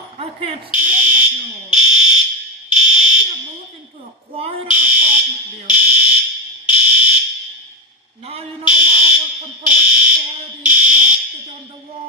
Oh, I can't stand that noise. I can't move into a quieter apartment building. Now you know why I composed the parody drafted on the wall.